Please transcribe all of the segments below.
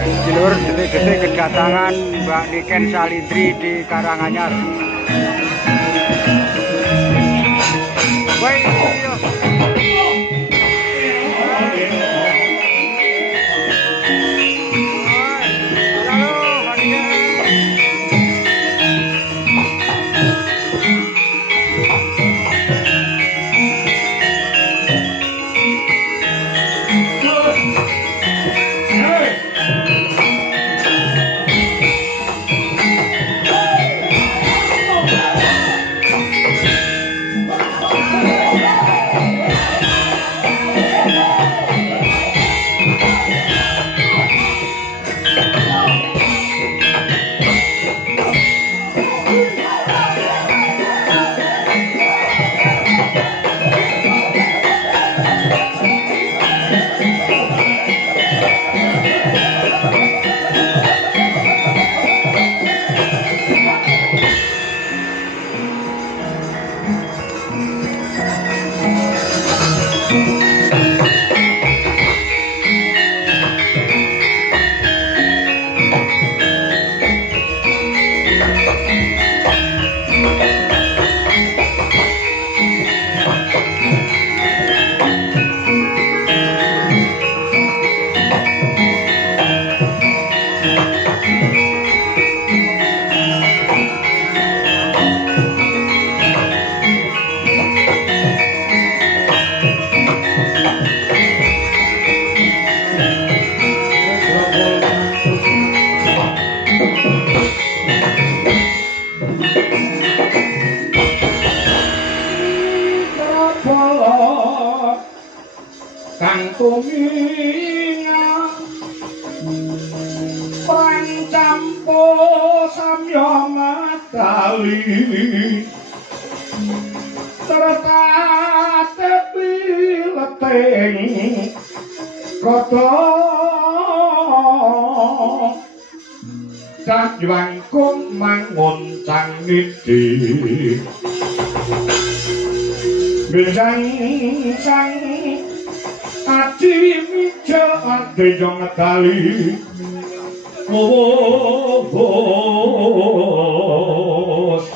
Sedulur detik-detik kedatangan Mbak Niken Salindri di Karanganyar. Baik, kang tuminga pancampo samya matali tertate pileteng kota sajwangkung mangun cangidi Bejang sang aji mija adenya ngetali bos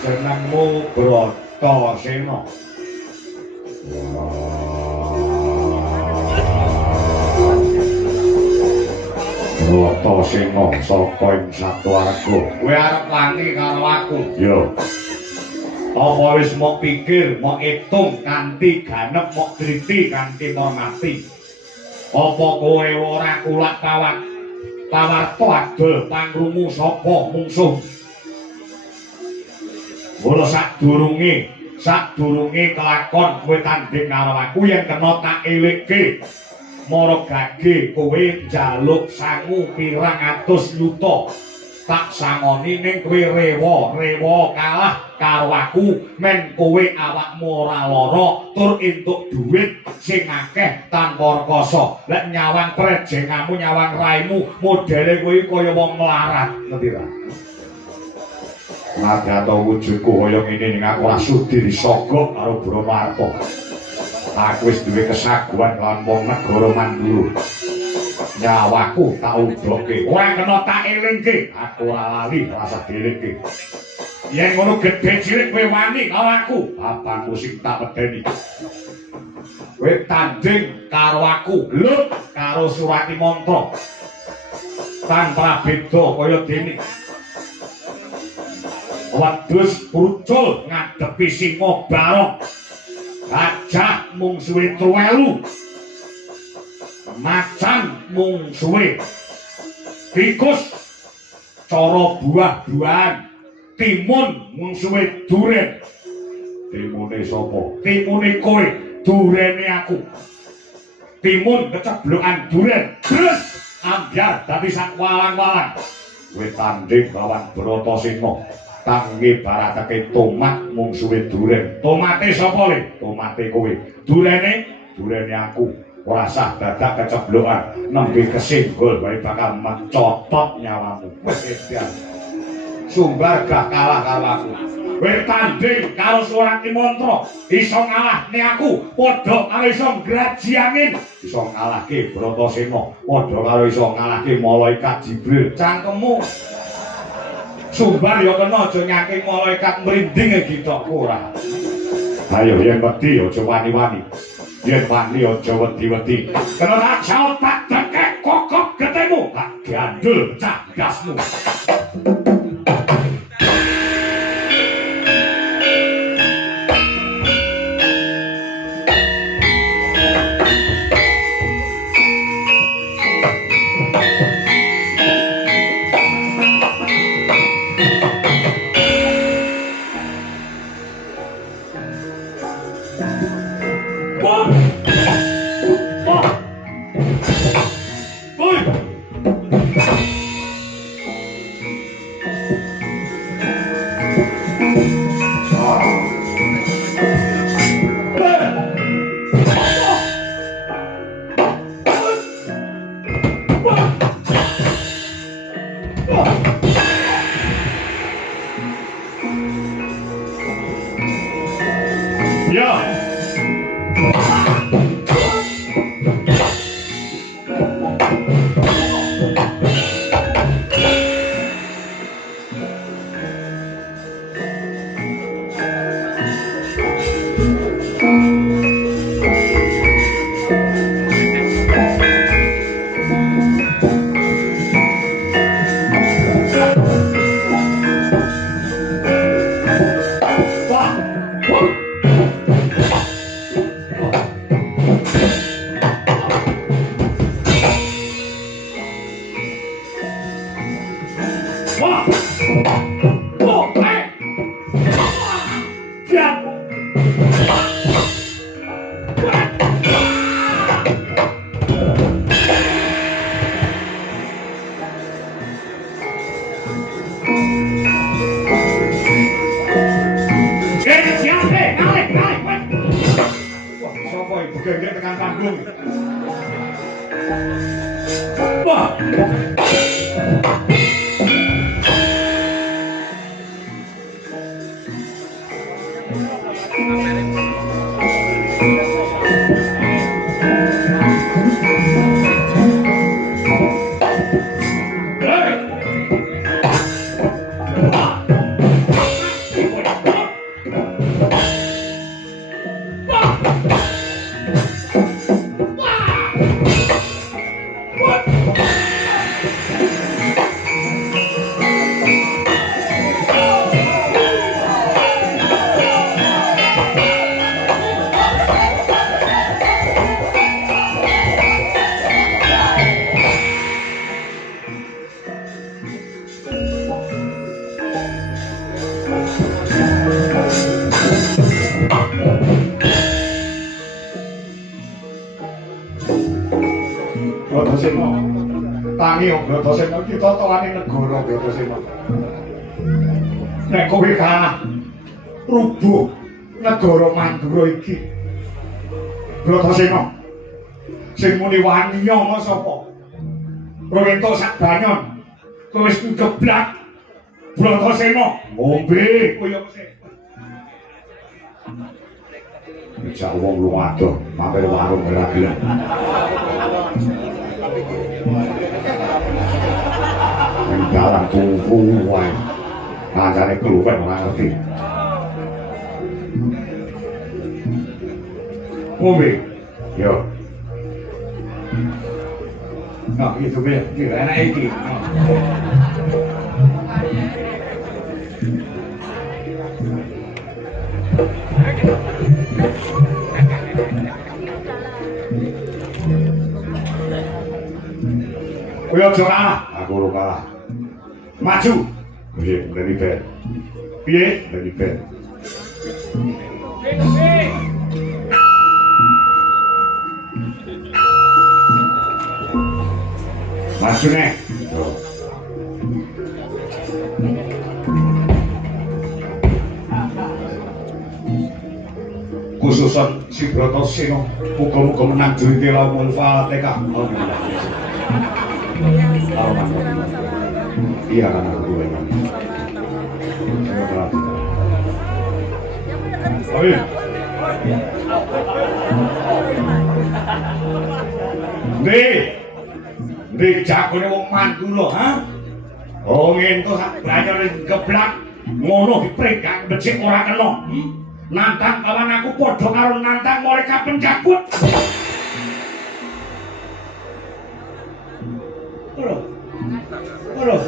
jenengmu Bratasena. Bratasena saka ing Satwarga. Kowe arep wani karo aku? Yo. Apa wis mok pikir, mok itung kanthi ganep, mok driti kanthi mati. Apa kowe ora kulak tawarta adol pangrungu sapa mungsuh? Mula sadurunge kelakon kowe tanding karo aku yen kena tak elikke. Mara gage kowe njaluk sangu pirang atus yuta. Tak sangoni ning kowe rewa kalah karo aku men kowe awakmu ora lara tur entuk dhuwit sing akeh tanpa rekoso. Lek nyawang prejengamu nyawang raimu modele kowe kaya wong melarat, ngerti ra? Nadato wujudku kaya ngene ning aku ora sudi disogok karo Bromarta. Aku wis duwe kesaguhan lan wong negara Mandura. Nyawaku tak udoke. Ora kena tak elingke. Aku ora lali rasa dilingke. Yen ngono gedhe cilik kowe wani karo aku, papanku sing tak medeni. Kowe tanding karo aku, lut karo Surati Mantra. Tanpa beda kaya dene. Wedhus pucul ngadepi singa barong. Gajah mung suwe 3 macan mung suwe tikus cara buah-buahan timun mung suwe duren. Timune sapa? Timune kowe, durene aku. Timun keceblokan duren terus ambyar dadi sak walang-walang. Kowe tanding lawan Bratasena. Tangge baratake tomat mung suwe duren. Tomate sapa le? Tomate kowe. Durene aku. Ora sah dadak keceblokan nembe kesenggol bae bakal mencotot nyawamu. Wis edan. Sumbar gak kalah karo aku. Kowe tanding karo seorang Ki Mantra, iso ngalahne aku, padha karo iso ngraji angin, iso ngalahke Bratasena, padha karo iso ngalahke malaikat Jibril. Cangkemmu sumbar ya kena aja nyaking malaikat mrinding gitokku ora. Ayo yen wedi aja wani-wani. Yen wani aja wedi-wedi. Kena tak jawab tak dekek kokok getemu, tak gandul pecah gasmu. Bratasena iki totoane negara Bratasena. Nek kowe kalah rubuh negara Mandura iki. Bratasena sing muni wani nyama sapa? Kowe entuk sak banyon. Kowe wis ngeblak Bratasena ngombe koyo sik. Bisa wong lu adoh mampir warung ora gelem. Dalam tunggu wae kancane keluwen ora ngerti. Ngombe yo nah itu be enak iki kowe aja kalah aku ora kalah maju piye dari ben piye dari ben maju nih susun si Bratasena muga-muga menang jurite laumul Fatihah. Iya kan aku gue kan. Amin. Ndek jagone wong mantu lho, ha? Oh ngento sak banyar geblak ngono dipregang becik ora kena. Nantang kawan aku padha karo nantang mereka penjagut. Ora.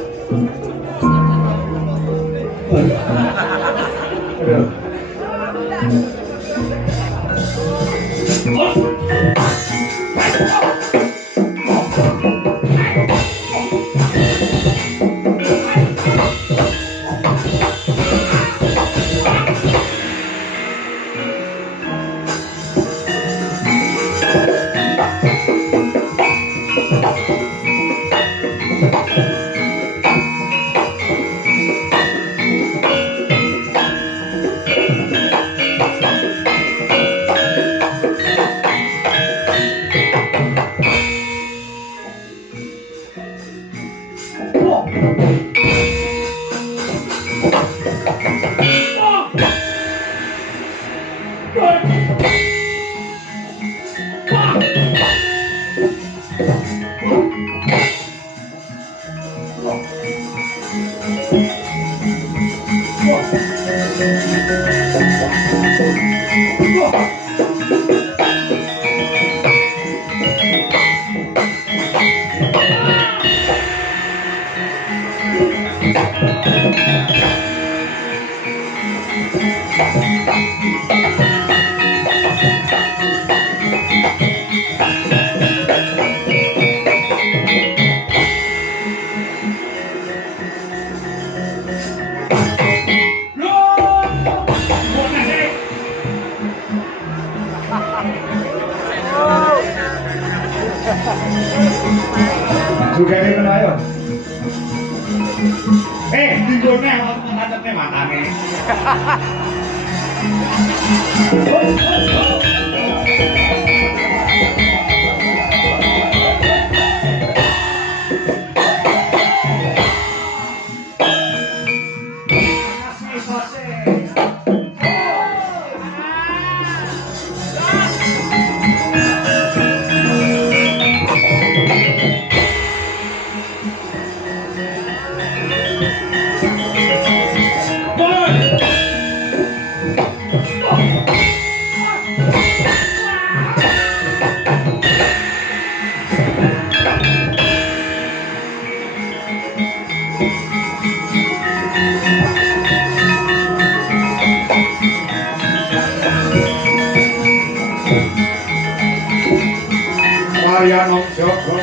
Juga dia kena ayo. Tinggulnya macetnya matanya. Ariano Joko.